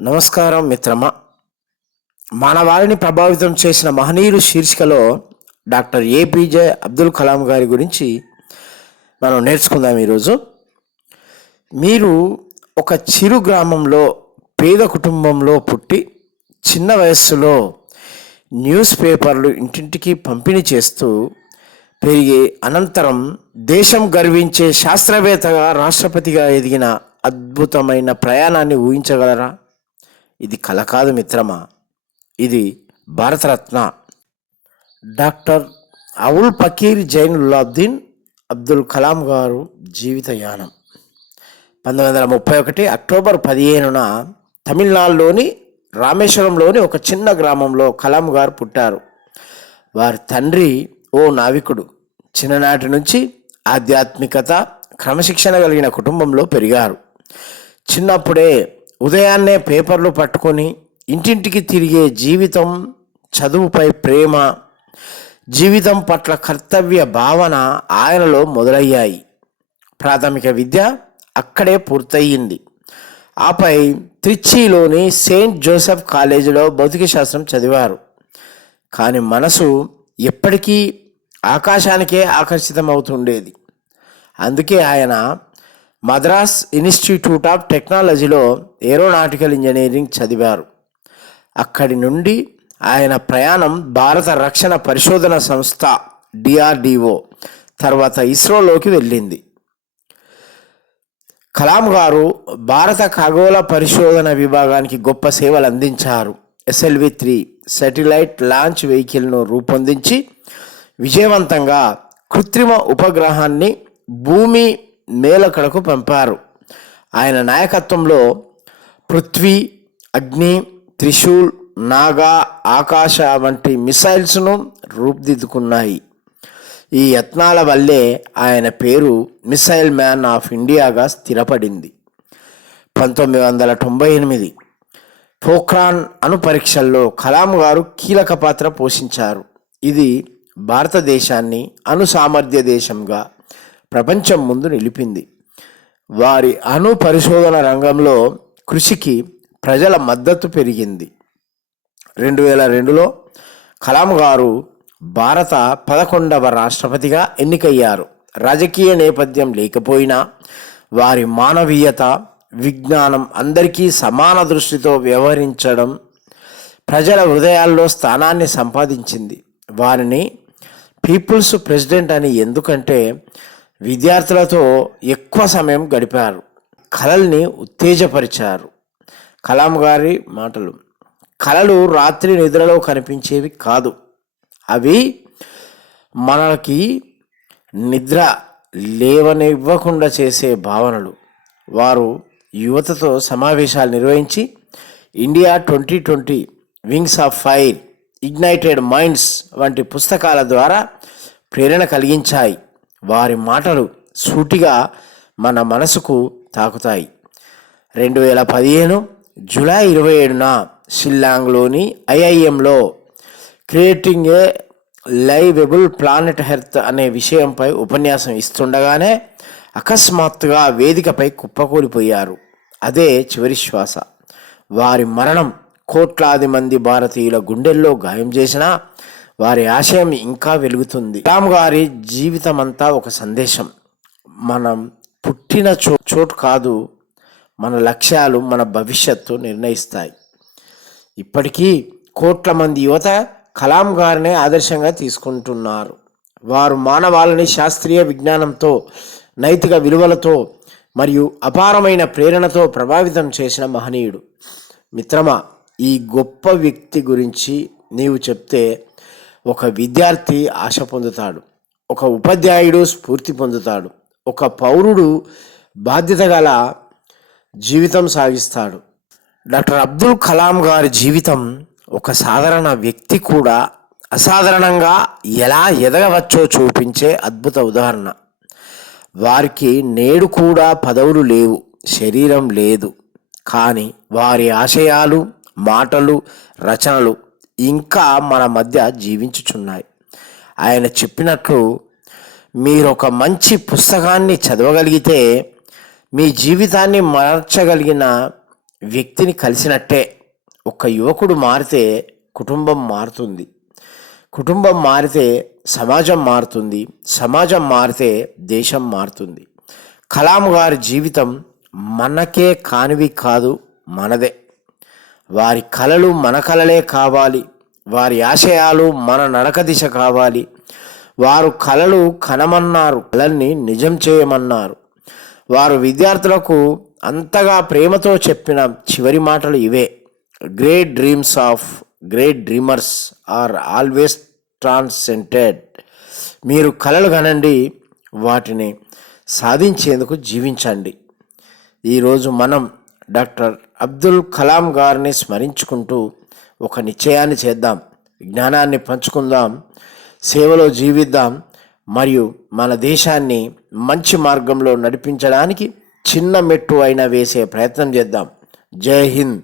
నమస్కారం మిత్రమా. మానవాళిని ప్రభావితం చేసిన మహనీయులు శీర్షికలో డాక్టర్ ఏపీజే అబ్దుల్ కలాం గారి గురించి మనం నేర్చుకుందాం. ఈరోజు మీరు ఒక చిరు గ్రామంలో పేద కుటుంబంలో పుట్టి చిన్న వయస్సులో న్యూస్ పేపర్లు ఇంటింటికి పంపిణీ చేస్తూ పెరిగి అనంతరం దేశం గర్వించే శాస్త్రవేత్తగా రాష్ట్రపతిగా ఎదిగిన అద్భుతమైన ప్రయాణాన్ని ఊహించగలరా? ఇది కల కాదు మిత్రమా, ఇది భారతరత్న డాక్టర్ అవుల్ పకీర్ జైనుల్లాబ్దీన్ అబ్దుల్ కలాం గారు జీవితయానం. 1931 అక్టోబర్ 15న తమిళనాడులోని రామేశ్వరంలోని ఒక చిన్న గ్రామంలో కలాం గారు పుట్టారు. వారి తండ్రి ఓ నావికుడు. చిన్ననాటి నుంచి ఆధ్యాత్మికత, క్రమశిక్షణ కలిగిన కుటుంబంలో పెరిగారు. చిన్నప్పుడే ఉదయాన్నే పేపర్లు పట్టుకొని ఇంటింటికి తిరిగే జీవితం, చదువుపై ప్రేమ, జీవితం పట్ల కర్తవ్య భావన ఆయనలో మొదలయ్యాయి. ప్రాథమిక విద్య అక్కడే పూర్తయింది. ఆపై త్రిచ్చిలోని సెయింట్ జోసెఫ్ కాలేజీలో భౌతిక శాస్త్రం చదివారు. కానీ మనసు ఎప్పటికీ ఆకాశానికే ఆకర్షితమవుతుండేది. అందుకే ఆయన మద్రాస్ ఇన్స్టిట్యూట్ ఆఫ్ టెక్నాలజీలో ఏరోనాటికల్ ఇంజనీరింగ్ చదివారు. అక్కడి నుండి ఆయన ప్రయాణం భారత రక్షణ పరిశోధన సంస్థ డిఆర్డిఓ, తర్వాత ఇస్రోలోకి వెళ్ళింది. కలాం గారు భారత ఖగోళ పరిశోధన విభాగానికి గొప్ప సేవలు అందించారు. SLV-3 శాటిలైట్ లాంచ్ వెహికల్ను రూపొందించి విజయవంతంగా కృత్రిమ ఉపగ్రహాన్ని భూమి మేలకడకు పంపారు. ఆయన నాయకత్వంలో పృథ్వీ, అగ్ని, త్రిశూల్, నాగా, ఆకాశ వంటి మిసైల్స్ను రూపుదిద్దుకున్నాయి. ఈ యత్నాల వల్లే ఆయన పేరు మిసైల్ మ్యాన్ ఆఫ్ ఇండియాగా స్థిరపడింది. 1998 పోఖ్రాన్ అణు పరీక్షల్లో కలాం గారు కీలక పాత్ర పోషించారు. ఇది భారతదేశాన్ని అణు సామర్థ్య దేశంగా ప్రపంచం ముందు నిలిపింది. వారి అణు పరిశోధన రంగంలో కృషికి ప్రజల మద్దతు పెరిగింది. 2002లో కలాం గారు భారత 11వ రాష్ట్రపతిగా ఎన్నికయ్యారు. రాజకీయ నేపథ్యం లేకపోయినా వారి మానవీయత, విజ్ఞానం, అందరికీ సమాన దృష్టితో వ్యవహరించడం ప్రజల హృదయాల్లో స్థానాన్ని సంపాదించింది. వారిని పీపుల్స్ ప్రెసిడెంట్ అని ఎందుకంటే విద్యార్థులతో ఎక్కువ సమయం గడిపారు, కళల్ని ఉత్తేజపరిచారు. కలాం గారి మాటలు: కళలు రాత్రి నిద్రలో కనిపించేవి కాదు, అవి మనకి నిద్ర లేవనివ్వకుండా చేసే భావనలు. వారు యువతతో సమావేశాలు నిర్వహించి India 2020, wings of fire, ignited minds వంటి పుస్తకాల ద్వారా ప్రేరణ కలిగించాయి. వారి మాటలు సూటిగా మన మనసుకు తాకుతాయి. 2015 జూలై 27న షిల్లాంగ్లోని IIMలో creating a livable planet earth అనే విషయంపై ఉపన్యాసం ఇస్తుండగానే అకస్మాత్తుగా వేదికపై కుప్పకూలిపోయారు. అదే చివరి శ్వాస. వారి మరణం కోట్లాది మంది భారతీయుల గుండెల్లో గాయం చేసినా వారి ఆశయం ఇంకా వెలుగుతుంది. కలాం గారి జీవితం అంతా ఒక సందేశం. మనం పుట్టిన చోటు కాదు, మన లక్ష్యాలు మన భవిష్యత్తు నిర్ణయిస్తాయి. ఇప్పటికీ కోట్ల మంది యువత కలాం గారినే ఆదర్శంగా తీసుకుంటున్నారు. వారు మానవాళిని శాస్త్రీయ విజ్ఞానంతో, నైతిక విలువలతో మరియు అపారమైన ప్రేరణతో ప్రభావితం చేసిన మహనీయుడు. మిత్రమా, ఈ గొప్ప వ్యక్తి గురించి నీవు చెప్తే ఒక విద్యార్థి ఆశ పొందుతాడు, ఒక ఉపాధ్యాయుడు స్ఫూర్తి పొందుతాడు, ఒక పౌరుడు బాధ్యత గల జీవితం సాగిస్తాడు. డాక్టర్ అబ్దుల్ కలాం గారి జీవితం ఒక సాధారణ వ్యక్తి కూడా అసాధారణంగా ఎలా ఎదగవచ్చో చూపించే అద్భుత ఉదాహరణ. వారికి నేడు కూడా పదవులు లేవు, శరీరం లేదు, కానీ వారి ఆశయాలు, మాటలు, రచనలు ఇంకా మన మధ్య జీవించుచున్నాయి. ఆయన చెప్పినట్లు మీరు ఒక మంచి పుస్తకాన్ని చదవగలిగితే మీ జీవితాన్ని మార్చగలిగిన వ్యక్తిని కలిసినట్టే. ఒక యువకుడు మారితే కుటుంబం మారుతుంది, కుటుంబం మారితే సమాజం మారుతుంది, సమాజం మారితే దేశం మారుతుంది. కలాం గారి జీవితం మనకే కానివి కాదు, మనదే. వారి కలలు మన కలలే కావాలి, వారి ఆశయాలు మన నడక దిశ కావాలి. వారు కలలు కనమన్నారు, కలల్ని నిజం చేయమన్నారు. వారు విద్యార్థులకు అంతగా ప్రేమతో చెప్పిన చివరి మాటలు ఇవే: great dreams of great dreamers are always transcended. మీరు కలలు కనండి, వాటిని సాధించేందుకు జీవించండి. ఈరోజు మనం డాక్టర్ అబ్దుల్ కలాం గారిని స్మరించుకుంటూ ఒక నిశ్చయాన్ని చేద్దాం. జ్ఞానాన్ని పంచుకుందాం, సేవలో జీవిద్దాం, మరియు మన దేశాన్ని మంచి మార్గంలో నడిపించడానికి చిన్న మెట్టు అయినా వేసే ప్రయత్నం చేద్దాం. జై హింద్.